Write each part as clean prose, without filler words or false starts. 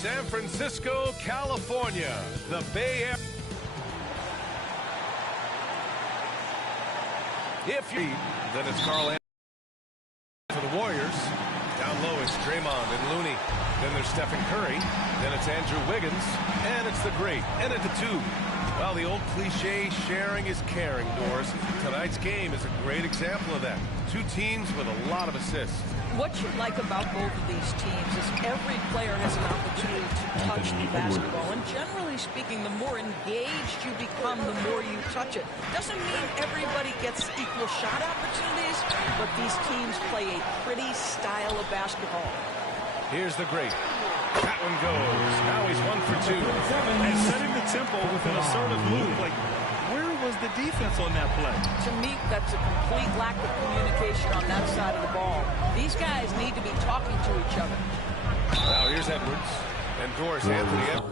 San Francisco, California, the Bay Area. If you then it's Carl for the Warriors. Down low, it's Draymond and Looney. Then there's Stephen Curry. Then it's Andrew Wiggins. And it's the great Antetokounmpo. Well, the old cliche, sharing is caring, Doris. Tonight's game is a great example of that. Two teams with a lot of assists. What you like about both of these teams is every player has an opportunity to touch the basketball. And generally speaking, the more engaged you become, the more you touch it. Doesn't mean everybody gets equal shot opportunities, but these teams play a pretty style of basketball. Here's the great. That one goes. Now he's 1 for 2. And setting the tempo with an assertive move. Like, where was the defense on that play? To me, that's a complete lack of communication on that side of the ball. These guys need to be talking to each other. Now here's Edwards. And Doris Anthony Edwards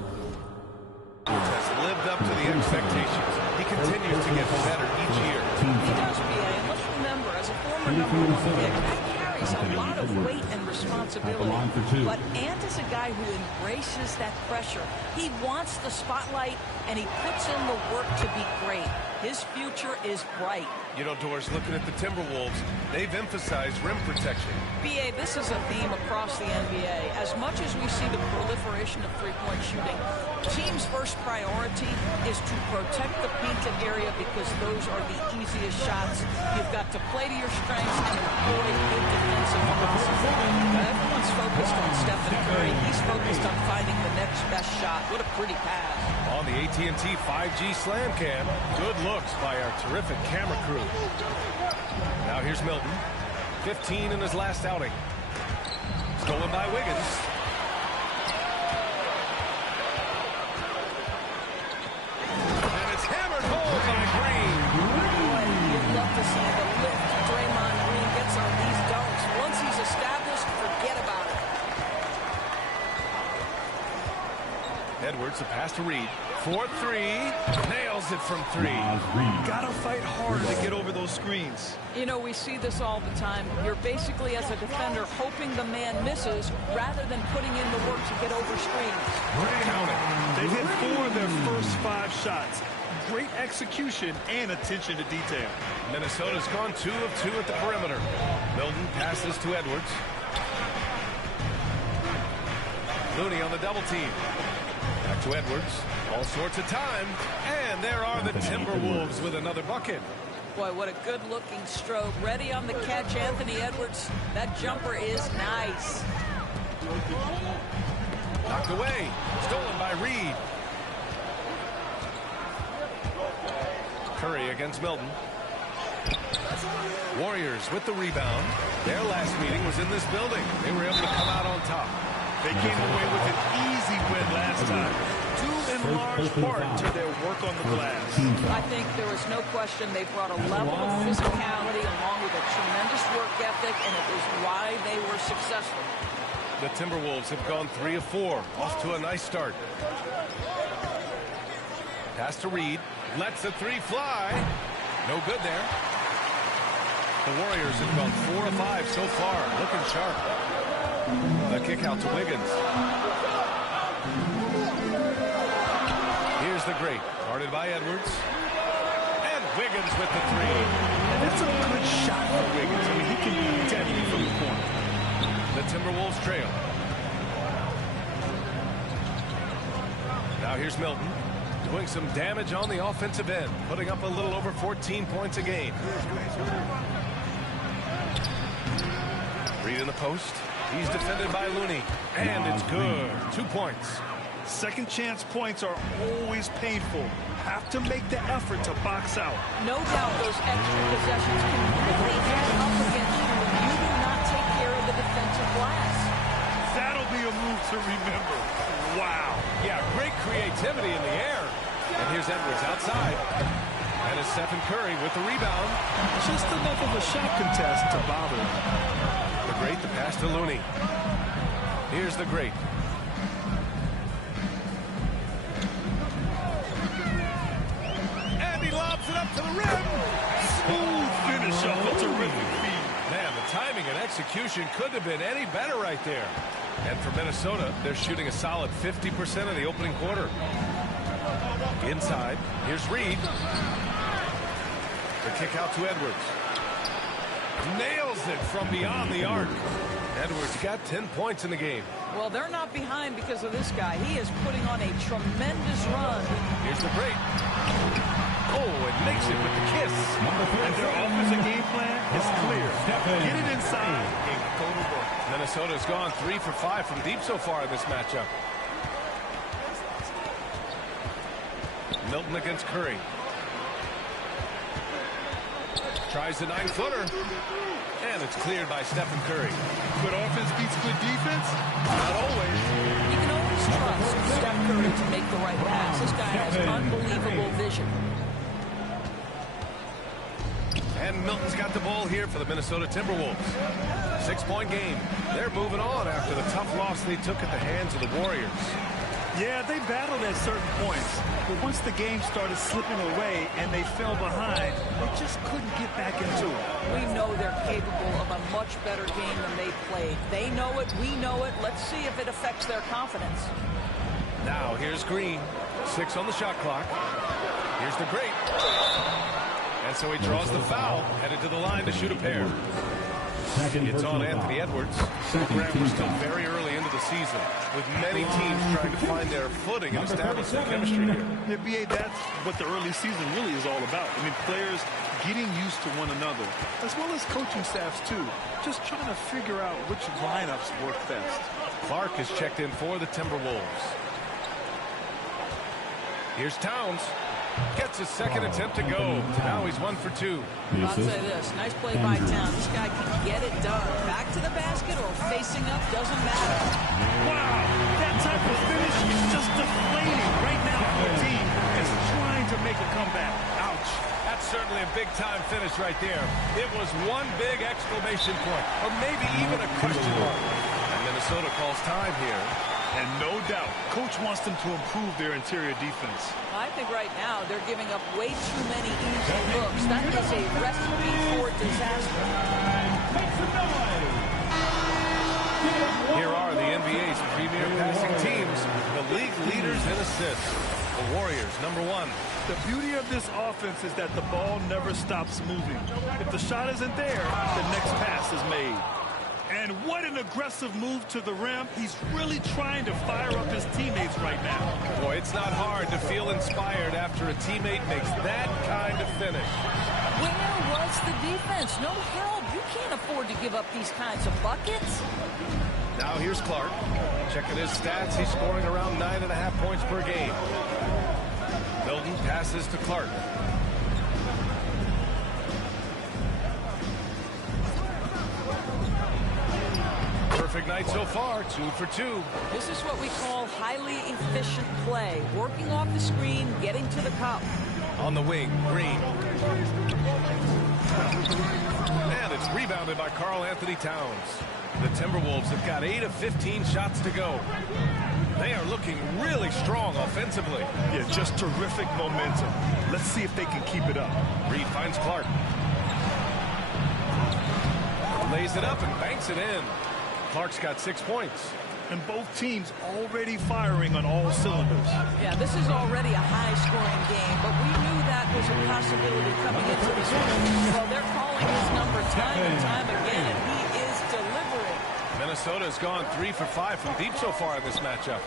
has lived up to the expectations. He continues to get better each year. He does, B.A. And let's remember, as a former #1 pick, that carries a lot of weight and responsibility. But Ant is a guy who embraces that pressure. He wants the spotlight, and he puts in the work to be great. His future is bright. You know, Doris, looking at the Timberwolves, they've emphasized rim protection. B.A., this is a theme across the NBA. As much as we see the proliferation of three-point shooting, team's first priority is to protect the painted area because those are the easiest shots. You've got to play to your strengths and avoid good defensive philosophy. Everyone's focused on Stephen Curry. He's focused on finding the next best shot. What a pretty pass. On the AT&T 5G Slam Cam, good looks by our terrific camera crew. Now here's Milton. 15 in his last outing. Stolen by Wiggins. And it's hammered home by Green. Boy, you'd love to see the lift Draymond Green gets on these dunks. Once he's established, forget about it. Edwards, the pass to Reed. 4-3. Nails it from 3. Gotta fight harder to get over those screens. You know, we see this all the time. You're basically, as a defender, hoping the man misses rather than putting in the work to get over screens. Count it. They've hit 4 of their first 5 shots. Great execution and attention to detail. Minnesota's gone 2 of 2 at the perimeter. Milton passes to Edwards. Looney on the double team. Back to Edwards. All sorts of time. And there are the Timberwolves with another bucket. Boy, what a good-looking stroke. Ready on the catch, Anthony Edwards. That jumper is nice. Knocked away. Stolen by Reed. Curry against Milton. Warriors with the rebound. Their last meeting was in this building. They were able to come out on top. They came away with an easy win last time, due in large part to their work on the glass. I think there is no question they brought a level of physicality along with a tremendous work ethic, and it was why they were successful. The Timberwolves have gone 3 of 4, off to a nice start. Pass to Reed, lets the 3 fly. No good there. The Warriors have gone 4 of 5 so far, looking sharp. The kick out to Wiggins. Here's the great, guarded by Edwards. And Wiggins with the 3. And it's a good shot for Wiggins. I mean, he can be deadly from the corner. The Timberwolves trail. Now here's Milton, doing some damage on the offensive end, putting up a little over 14 points a game. Reed in the post. He's defended by Looney. And it's good. 2 points. Second chance points are always painful. Have to make the effort to box out. No doubt those extra possessions can really add up against you when you do not take care of the defensive glass. That'll be a move to remember. Wow. Yeah, great creativity in the air. And here's Edwards outside. And it's Stephen Curry with the rebound. Just enough of a shot contest to bother him. The great, the pass to Looney. Here's the great. And he lobs it up to the rim. Smooth finish off a terrific feed. Man, the timing and execution couldn't have been any better right there. And for Minnesota, they're shooting a solid 50% of the opening quarter. Inside, here's Reed. The kick out to Edwards. Nails it from beyond the arc. Edwards got 10 points in the game. Well, they're not behind because of this guy. He is putting on a tremendous run. Here's the break. Oh, and makes it with the kiss. And their offensive game plan is clear. Get it inside and go to work. Minnesota's gone 3 for 5 from deep so far in this matchup. Milton against Curry. Tries the 9-footer. And it's cleared by Stephen Curry. Good offense beats good defense? Not always. You can always trust Steph Curry to make the right pass. This guy has unbelievable vision. And Milton's got the ball here for the Minnesota Timberwolves. 6-point game. They're moving on after the tough loss they took at the hands of the Warriors. Yeah, they battled at certain points, but once the game started slipping away and they fell behind, they just couldn't get back into it. We know they're capable of a much better game than they played. They know it, we know it. Let's see if it affects their confidence. Now here's Green. 6 on the shot clock. Here's the great. And so he draws the foul, headed to the line to shoot a pair. It's on Anthony Edwards. We're still very early into the season, with many teams trying to find their footing and establish their chemistry here. Yeah, B.A., that's what the early season really is all about. I mean, players getting used to one another, as well as coaching staffs, too. Just trying to figure out which lineups work best. Clark is checked in for the Timberwolves. Here's Towns. Gets his second attempt to go. Now he's 1 for 2. I'll say this. Nice play by Towns. This guy can get it done. Back to the basket or facing up, doesn't matter. Wow, that type of finish is just deflating right now for the team is trying to make a comeback. Ouch. That's certainly a big-time finish right there. It was one big exclamation point, or maybe even a question mark. And Minnesota calls time here. And no doubt, Coach wants them to improve their interior defense. I think right now they're giving up way too many easy looks. That is a recipe for disaster. Here are the NBA's premier passing teams, the league leaders in assists. The Warriors, number 1. The beauty of this offense is that the ball never stops moving. If the shot isn't there, the next pass is made. And what an aggressive move to the rim. He's really trying to fire up his teammates right now. Boy, it's not hard to feel inspired after a teammate makes that kind of finish. Where was the defense? No help. You can't afford to give up these kinds of buckets. Now here's Clark. Checking his stats, he's scoring around 9.5 points per game. Milton passes to Clark. Perfect night so far, 2 for 2. This is what we call highly efficient play. Working off the screen, getting to the cup. On the wing, Green. And it's rebounded by Karl Anthony Towns. The Timberwolves have got 8 of 15 shots to go. They are looking really strong offensively. Yeah, just terrific momentum. Let's see if they can keep it up. Reed finds Clark. Lays it up and banks it in. Clark's got 6 points. And both teams already firing on all cylinders. Yeah, this is already a high-scoring game, but we knew that was a possibility coming into this one. Well, they're calling his number time and time again, and he is delivering. Minnesota's gone 3 for 5 from deep so far in this matchup.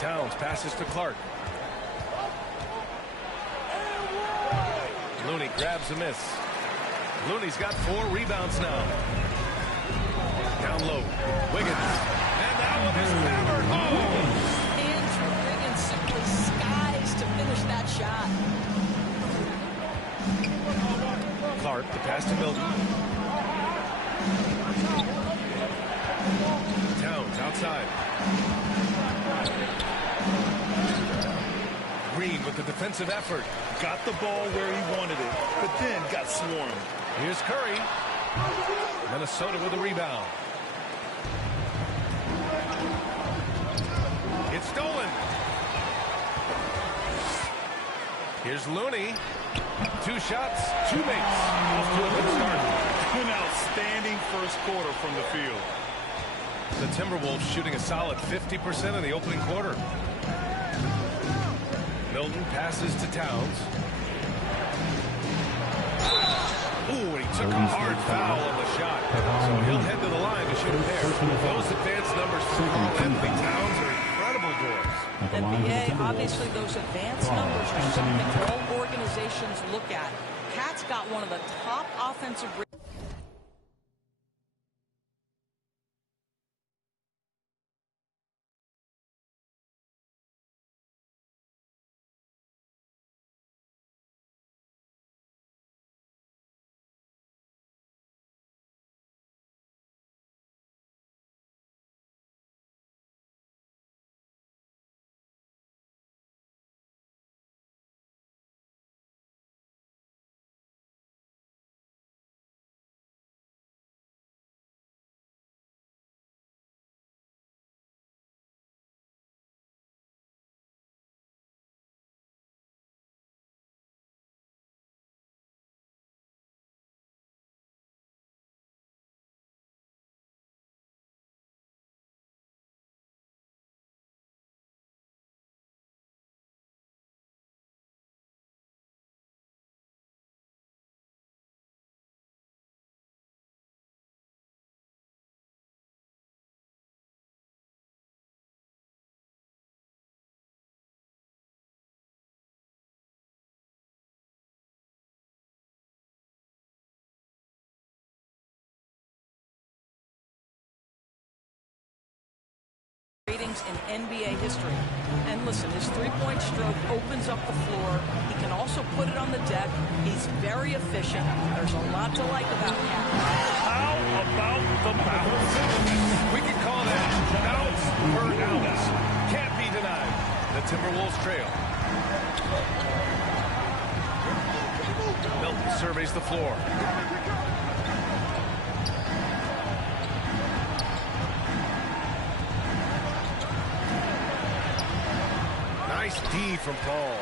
Towns passes to Clark. Looney grabs a miss. Looney's got 4 rebounds now. Down low, Wiggins. And that one is hammered home. Andrew Wiggins simply skies to finish that shot. Clark, the pass to Milton. Towns outside. Green with the defensive effort. Got the ball where he wanted it, but then got swarmed. Here's Curry. Minnesota with a rebound. It's stolen. Here's Looney. 2 shots, 2 makes. Off to a good start. An outstanding first quarter from the field. The Timberwolves shooting a solid 50% in the opening quarter. Milton passes to Towns. Ooh, he took a hard foul on the shot. So he'll head to the line to shoot a pair. Those advanced numbers for Karl-Anthony Towns are incredible doors. NBA, obviously those advanced numbers are something all organizations look at. Cat's got one of the top offensive ratings in NBA history. And listen, his three-point stroke opens up the floor. He can also put it on the deck. He's very efficient. There's a lot to like about him. How about the bounce? We can call that bounce per ounce. Can't be denied. The Timberwolves trail. Milton surveys the floor. Nice D from Paul.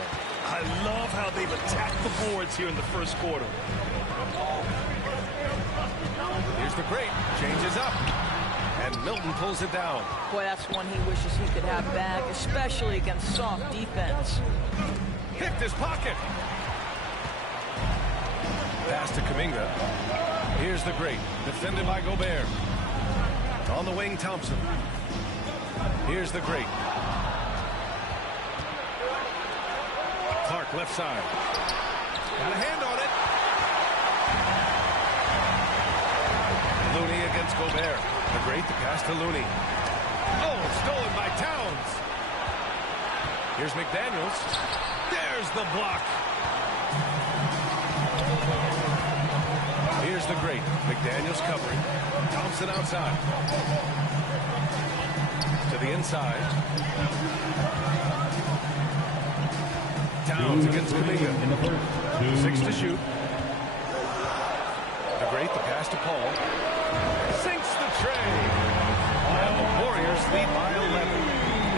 I love how they've attacked the boards here in the first quarter. Here's the great. Changes up. And Milton pulls it down. Boy, that's one he wishes he could have back, especially against soft defense. Picked his pocket. Pass to Kuminga. Here's the great. Defended by Gobert. On the wing, Thompson. Here's the great. Clark, left side. Got a hand on it. Looney against Gobert. The great, the pass to Looney. Oh, stolen by Towns. Here's McDaniels. There's the block. Here's the great. McDaniels covering. Thompson outside. To the inside. Towns against Kuminga. 6 to shoot. The great, the pass to Paul. Sinks the tray. And the Warriors lead by 11.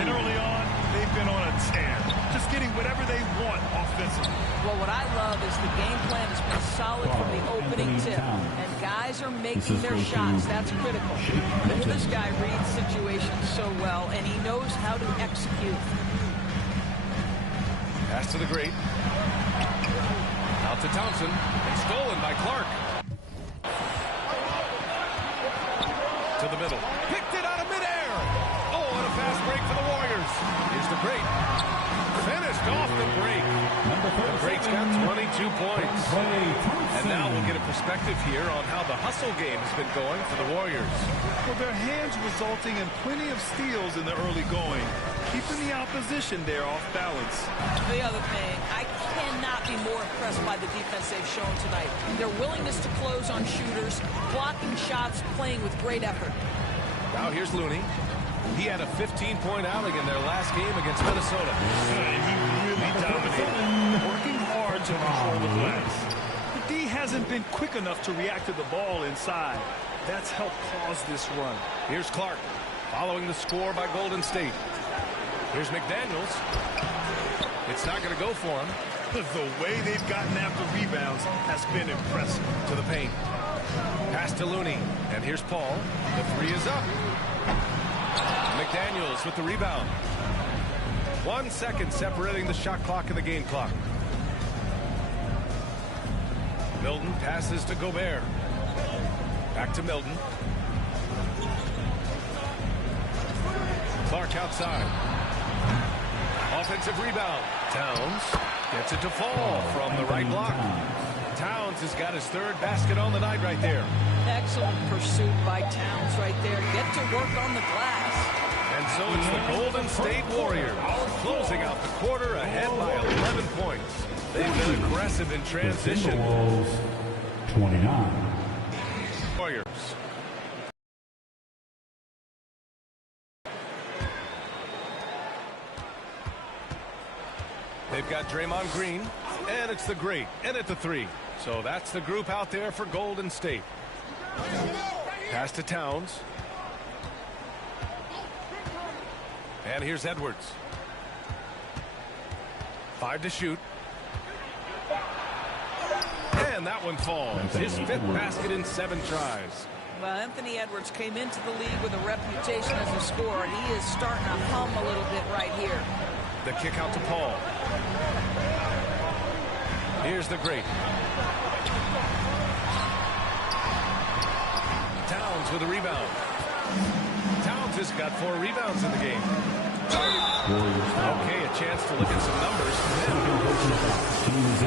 And early on, they've been on a tear. Just getting whatever they want offensively. Well, what I love is the game plan has been solid from the opening tip. And guys are making their shots. That's critical. This guy reads situations so well, and he knows how to execute. Pass to the great. Out to Thompson. And stolen by Clark. To the middle. Picked it out of midair. Oh, and a fast break for the Warriors. Here's the great. Finished off the break. The great's got 22 points. And now we'll get a perspective here on how the hustle game has been going for the Warriors. Well, their hands resulting in plenty of steals in the early going, keeping the opposition there off balance. The other thing, I cannot be more impressed by the defense they've shown tonight. Their willingness to close on shooters, blocking shots, playing with great effort. Now here's Looney. He had a 15-point outing in their last game against Minnesota. And he really dominated, working hard to control the glass. The D hasn't been quick enough to react to the ball inside. That's helped cause this run. Here's Clark, following the score by Golden State. Here's McDaniels. It's not going to go for him. The way they've gotten after rebounds has been impressive. To the paint. Pass to Looney. And here's Paul. The three is up. McDaniels with the rebound. 1 second separating the shot clock and the game clock. Milton passes to Gobert. Back to Milton. Clark outside. Offensive rebound. Towns gets it to fall from the right block. Towns has got his third basket on the night right there. Excellent pursuit by Towns right there. Get to work on the glass. And so it's the Golden State Warriors closing out the quarter ahead by 11 points. They've been aggressive in transition. 29. Warriors. They've got Draymond Green, and it's the great, and at the three. So that's the group out there for Golden State. Pass to Towns. And here's Edwards. 5 to shoot. And that one falls. His 5th basket in 7 tries. Well, Anthony Edwards came into the league with a reputation as a scorer. He is starting to hum a little bit right here. The kick out to Paul. Here's the great. Towns with a rebound. Towns has got 4 rebounds in the game. Okay, a chance to look at some numbers.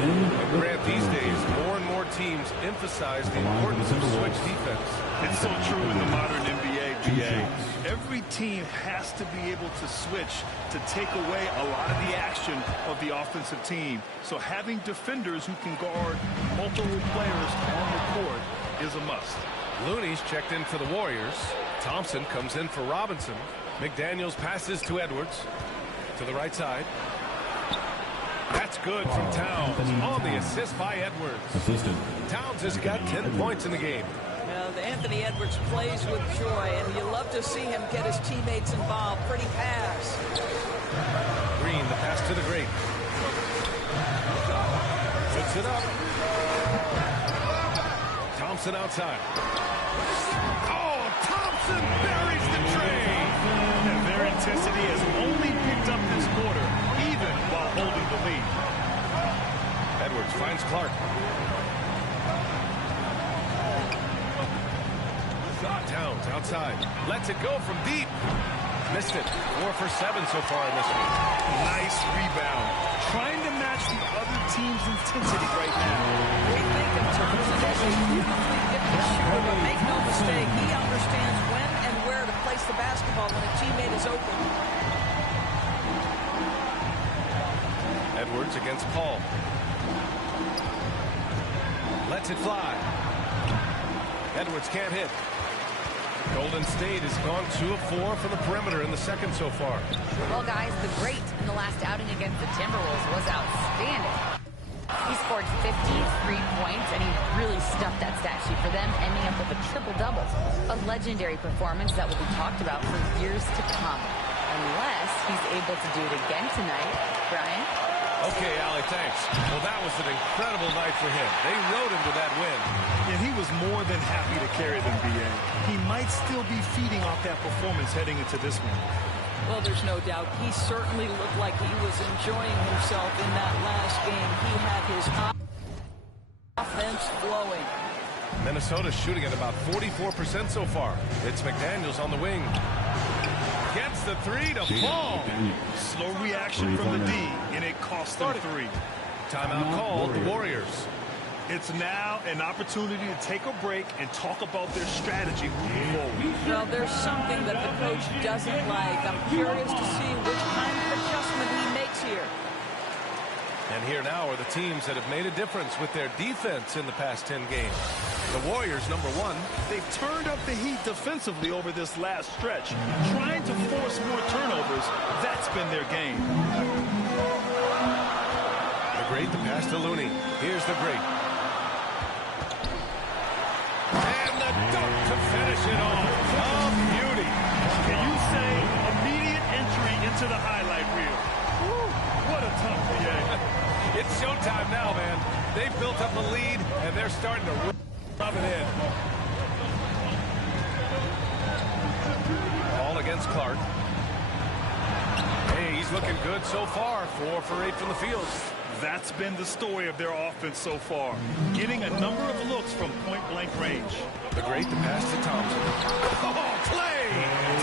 And Grant, these days, more and more teams emphasize the importance of switch defense. It's so true in the modern NBA, BA. Every team has to be able to switch to take away a lot of the action of the offensive team. So having defenders who can guard multiple players on the court is a must. Looney's checked in for the Warriors. Thompson comes in for Robinson. McDaniels passes to Edwards. To the right side. That's good from Towns. On the assist by Edwards. Towns has got 10 points in the game. Well, Anthony Edwards plays with joy, and you love to see him get his teammates involved. Pretty pass. Green, the pass to the great. Puts it up. Thompson outside. Oh, Thompson buries the train. And their intensity has only picked up this quarter, even while holding the lead. Edwards finds Clark. Towns outside. Lets it go from deep. Missed it. 4 for 7 so far in this one. Nice rebound. Trying to match the other team's intensity right now. We think of Thompson as a beautifully gifted shooter, but make no mistake, he understands when and where to place the basketball when a teammate is open. Edwards against Paul. Lets it fly. Edwards can't hit. Golden State has gone 2 of 4 from the perimeter in the second so far. Well, guys, the great in the last outing against the Timberwolves was outstanding. He scored 53 points, and he really stuffed that stat sheet for them, ending up with a triple-double. A legendary performance that will be talked about for years to come. Unless he's able to do it again tonight. Brian? Okay, Allie, thanks. Well, that was an incredible night for him. They rode him to that win. And he was more than happy to carry them, BA. He might still be feeding off that performance heading into this one. Well, there's no doubt. He certainly looked like he was enjoying himself in that last game. He had his offense flowing. Minnesota shooting at about 44% so far. It's McDaniels on the wing. Gets the 3 to fall. Slow reaction from the D, and it cost them 3. Timeout called, the Warriors. It's now an opportunity to take a break and talk about their strategy moving forward. Well, there's something that the coach doesn't like. I'm curious to see which kind of adjustment he makes here. And here now are the teams that have made a difference with their defense in the past 10 games. The Warriors, number 1. They've turned up the heat defensively over this last stretch, trying to force more turnovers. That's been their game. The great, the pass to Looney. Here's the great. And the dunk to finish it off. A beauty. Can you say immediate entry into the highlight reel? Woo, what a tough PA. It's showtime now, man. They've built up a lead, and they're starting to rub it in. Ball against Clark. Hey, he's looking good so far. 4 for 8 from the field. That's been the story of their offense so far. Getting a number of looks from point-blank range. The great, the pass to Thompson. Oh, Clay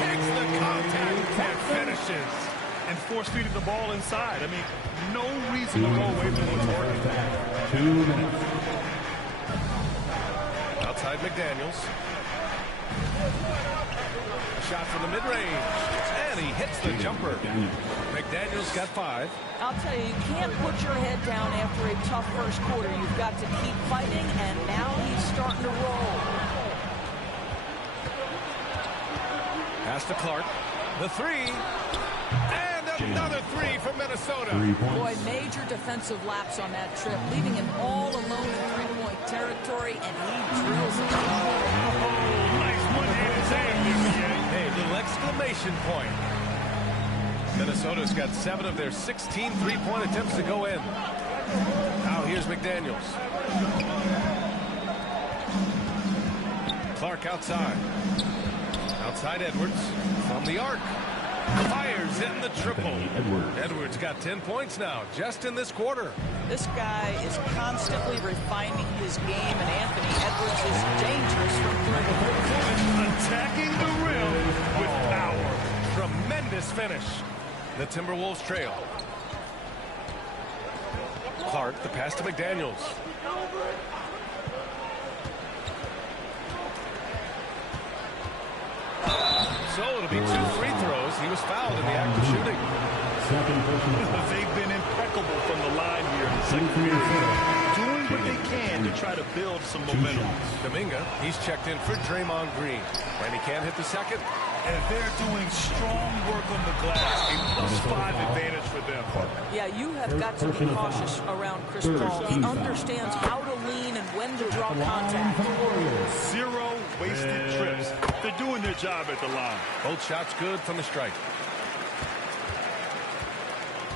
takes the contact and finishes. And force-feeding the ball inside. I mean, no reason to go away from what's working. 2 minutes. Outside McDaniels. A shot from the mid-range. And he hits the jumper. McDaniels got 5. I'll tell you, you can't put your head down after a tough first quarter. You've got to keep fighting, and now he's starting to roll. Pass to Clark. The 3. And another 3 for Minnesota. 3 points. Boy, major defensive lapse on that trip, leaving him all alone in three-point territory, and he drills it. Nice one-handed save, Hey, little exclamation point. Minnesota's got 7 of their 16 three-point attempts to go in. Now here's McDaniels. Clark outside. Outside Edwards from the arc. Fires in the triple. Edwards got 10 points now just in this quarter. This guy is constantly refining his game, and Anthony Edwards is dangerous from three. Attacking the rim with power. Tremendous finish. The Timberwolves trail. Clark, the pass to McDaniels. So it'll be 2 free throws. He was fouled in the act of shooting. They've been impeccable from the line here in the second period. Doing what they can to try to build some momentum. Dominga, he's checked in for Draymond Green. And he can't hit the second. And they're doing strong work on the glass. A +5 advantage for them. Yeah, you have got to be cautious around Chris Paul. He understands how to lean and when to draw contact. 0 wasted trips. They're doing their job at the line. Both shots good from the strike.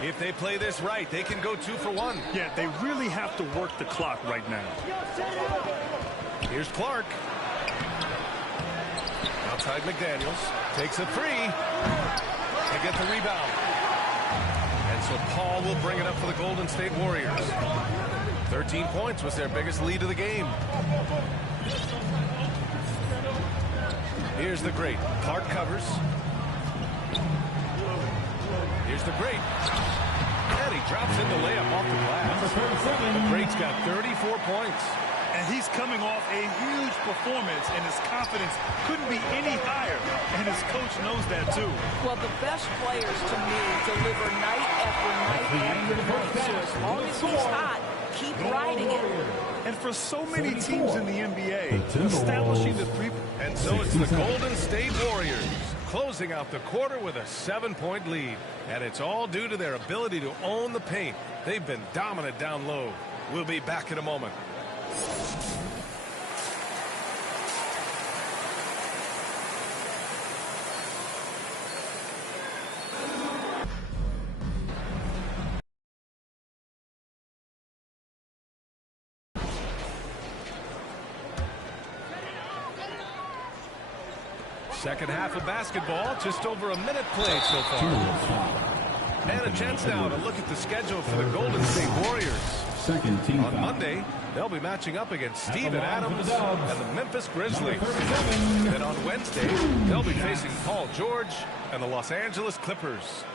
If they play this right, they can go 2 for 1. Yeah, they really have to work the clock right now. Here's Clark. Outside McDaniels. Takes a 3. And get the rebound. And so Paul will bring it up for the Golden State Warriors. 13 points was their biggest lead of the game. Here's the great. Clark covers. Here's the great. And he drops in the layup off the glass. The great's got 34 points. And he's coming off a huge performance, and his confidence couldn't be any higher. And his coach knows that, too. Well, the best players, to me, deliver night after night after night. So as long as he's hot, keep riding it. And for so many teams in the NBA, establishing the three... And so it's the Golden State Warriors closing out the quarter with a 7-point lead. And it's all due to their ability to own the paint. They've been dominant down low. We'll be back in a moment. Second half of basketball, just over a minute played so far. And a chance now to look at the schedule for the Golden State Warriors. Second team On foul. Monday, they'll be matching up against Steven Adams and the Memphis Grizzlies. Then on Wednesday, they'll be facing Paul George and the Los Angeles Clippers.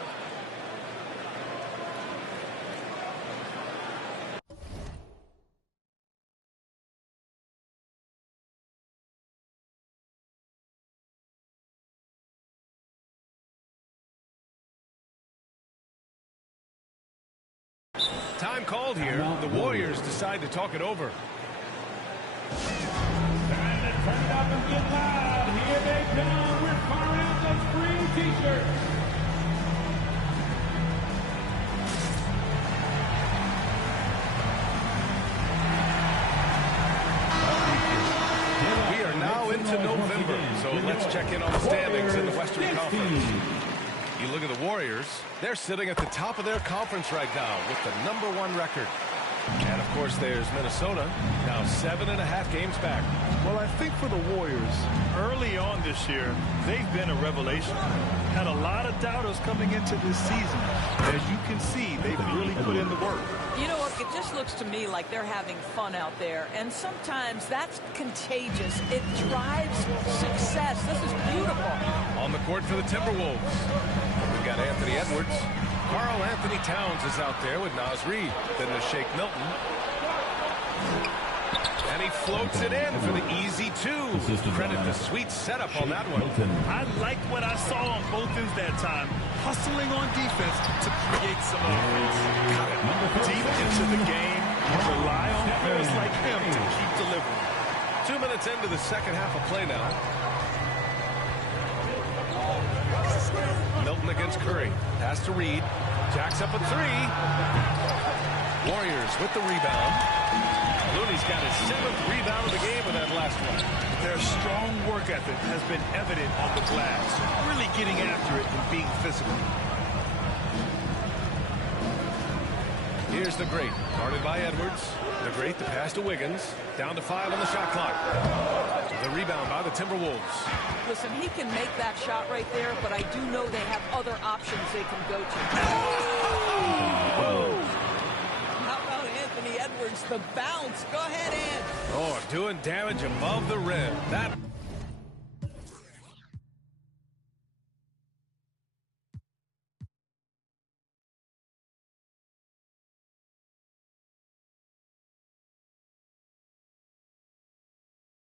Time called here. The Warriors decide to talk it over. Time to turn it up and get loud. Here they come. We're firing out those free t-shirts. We are now into November, so let's check in on the standings in the Western Conference. You look at the Warriors, they're sitting at the top of their conference right now with the #1 record. And of course, there's Minnesota, now 7.5 games back. Well, I think for the Warriors, early on this year, they've been a revelation. Had a lot of doubters coming into this season. As you can see, they've really put in the work. You know what? It just looks to me like they're having fun out there. And sometimes that's contagious. It drives success. This is beautiful. On the court for the Timberwolves, we've got Anthony Edwards. Karl Anthony Towns is out there with Naz Reid. Then there's Shake Milton. And he floats it in for the easy two. Credit the sweet setup on that one. I liked what I saw on both ends that time. Hustling on defense to create some offense. Got it deep into the game. Rely on players like him to keep delivering. 2 minutes into the second half of play now. Milton against Curry. Pass to Reid. Jacks up a three. Warriors with the rebound. Looney's got his 7th rebound of the game with that last one. Their strong work ethic has been evident on the glass. Really getting after it and being physical. Here's the Great. Guarded by Edwards. The Great, the pass to Wiggins. Down to 5 on the shot clock. The rebound by the Timberwolves. Listen, he can make that shot right there, but I do know they have other options they can go to. Whoa. How about Anthony Edwards, the bounce? Go ahead, Ed. Oh, doing damage above the rim. That